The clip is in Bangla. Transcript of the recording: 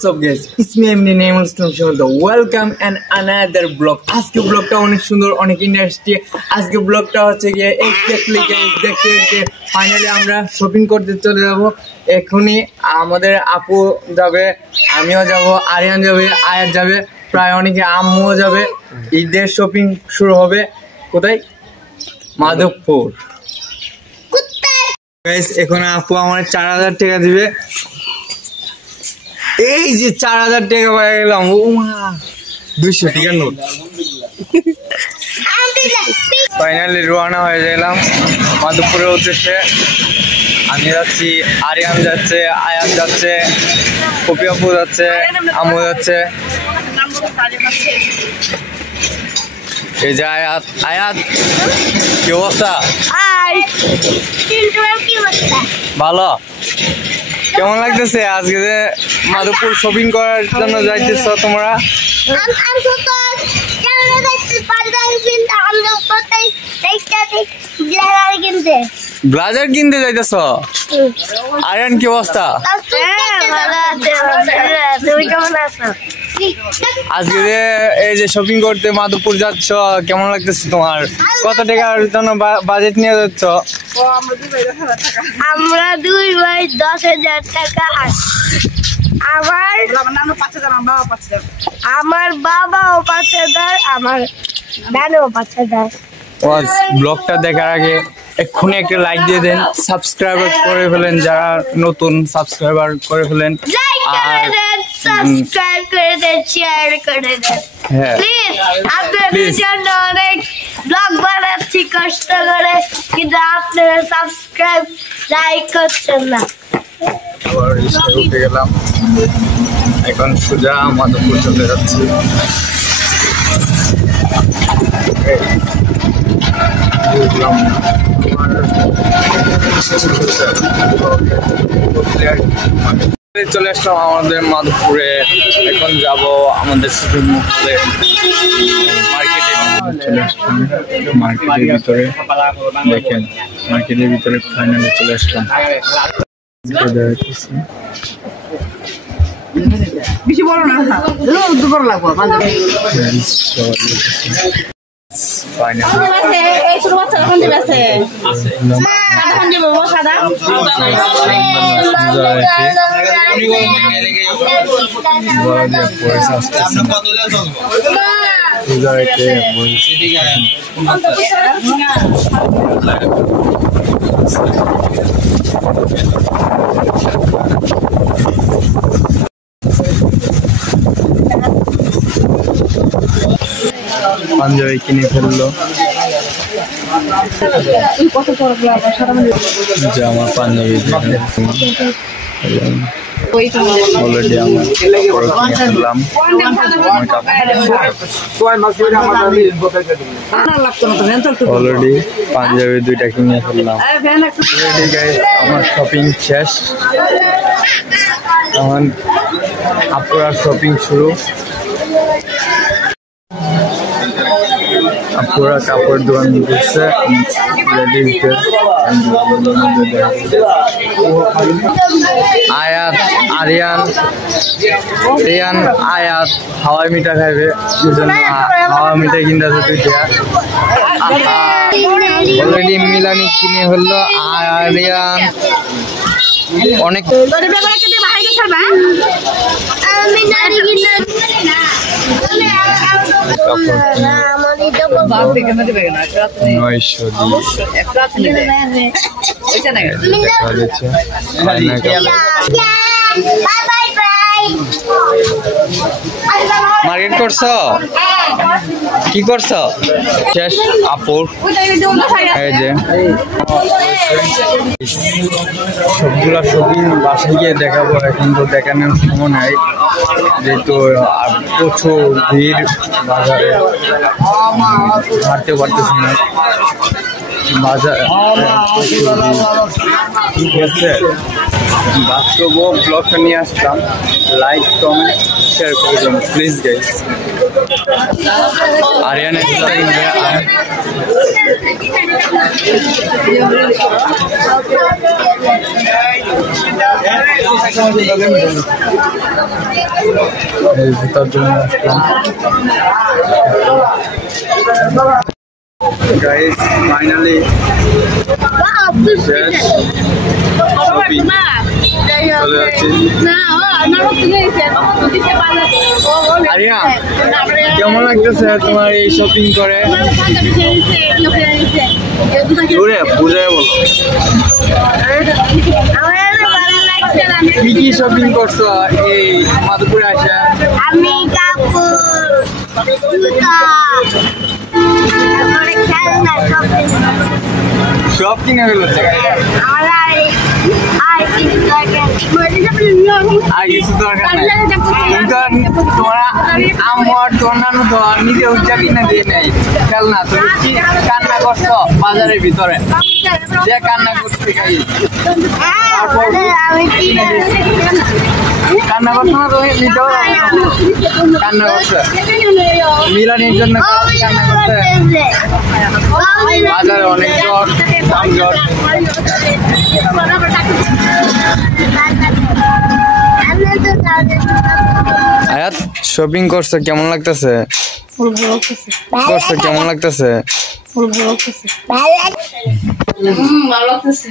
What's up guys, it's me Emily Name Islam Shimada. Welcome and another vlog. আজকে ব্লগটা অনেক সুন্দর, অনেক ইন্টারেস্টিং। আজকে ব্লগটা হচ্ছে গিয়ে এক্স্যাক্টলি দেখতে ফাইনালি আমরা শপিং করতে চলে যাব। এখনই আমাদের আপু যাবে, আমিও যাব, আরিয়ান যাবে, আয়াত যাবে, প্রায় অনেকে আম্মুও যাবে। ঈদের শপিং শুরু হবে কোথায়? মাধবপুর। গাইস এখন আপু আমার 4000 টাকা দিবে। এই যে 4000 টাকা পাই গেলাম। ও মা 200 টাকার নোট। ফাইনালি রওনা হয়ে গেলাম মাধবপুরের উদ্দেশ্যে। আমি যাচ্ছি, আরিয়ান যাচ্ছে, আয়ান যাচ্ছে, কপি আপু যাচ্ছে, আমু যাচ্ছে। এই যে আয়াত, আয়াত কি অবস্থা? ভালো। কেমন লাগতেছে আজকে যে মাধবপুর শপিং করার জন্য যাইতেছ তোমরা? ব্লাজার কিনতে যাইতেছ? আরিয়ান কি অবস্থা? আজকে যে এই যে শপিং করতে মাধবপুর যাচ্ছ, কেমন লাগতেছে তোমার? কত টাকার জন্য বাজেট নিয়ে যাচ্ছ? আমরা 2 ভাই 10,000 টাকা। আমার বাবাও 5,000, আমার দাদাও 5,000। ব্লগটা দেখার আগে এক্ষুনি একটা লাইক দিয়ে দেন, সাবস্ক্রাইব করে ফেলেন, যারা নতুন সাবস্ক্রাইবার করে ফেলেন, সাবস্ক্রাইব করে দেন, শেয়ার করে দেন। হ্যাঁ প্লিজ, আপনাদের জন্য অনেক ব্লগ বানাচ্ছি কষ্ট করে, কিন্তু আপনারা সাবস্ক্রাইব লাইক করছেন না। আবার উঠে গেলাম, এখন সোজা মাধবপুর চলে যাচ্ছি। চলে আসলাম আমাদের মাধবপুরে। এখন যাব আমাদের শপিং মলে, মার্কেটে চলে আসলাম। মার্কেটের ভিতরে দেখেন, মার্কেটের ভিতরে ফাইনালি চলে আসলাম। বেশি বড় না, বড় লাগবো। পাঞ্জাবি কিনে ফেললো, যে আমার পাঞ্জাবি অলরেডি আমার ফেললাম। অলরেডি পাঞ্জাবি 2টা কিনে ফেললাম। আমার শপিং শেষ, এখন আপনার শপিং শুরু। পুরা কাপড় দোকান দিচ্ছে, আয়াত, আরিয়ান, রিয়ান, আয়াত হাওয়াই মিঠা খাইবে, হাওয়া মিঠাই কিনতে আছে 2টা। অলরেডি মিলানি কিনে হলো। আরিয়ান অনেক মার্কেট করছো? কি করছো? শেষ আপুর এই যে সবগুলা শপিং বাসায় গিয়ে দেখাবো, এখন তো দেখানোর সময় নাই, যেহেতু প্রচুর ভিড় বাজারে, হাঁটতে পারতেছি না বাজার। ঠিক আছে, বাস্তব ব্লগটা নিয়ে আসলাম। লাইক, কমেন্ট, শেয়ার করে দেবেন প্লিজ গাইস। আরিয়ানের সাথে Guys, finally শেষ shopping চলে যাচ্ছি। আরিয়া কেমন লাগতেছে তোমার এই শপিং করে? জোরে বুঝাই বলো কি কি শপিং করছো এই মাধবপুরে আসা? আমি কাপড় জুতা তারপরে খেলনা সব কিনে ফেলো আর কিছু দরকার নাই। তোমরা আমার তোর তো নিজে উচ্চা কিনে দিয়ে নেই খেলনা। তুমি কি কান্না করছো বাজারের ভিতরে? যে কান্না করতে খাই কান্না করছো না তুমি? কান্না করছো মিলানির জন্য কান্না করছে। বাজারে অনেক জ্বর দাম জ্বর। আয়াত শপিং করছো কেমন লাগতেছে? করছো কেমন লাগতেছে? ভালো লাগতেছে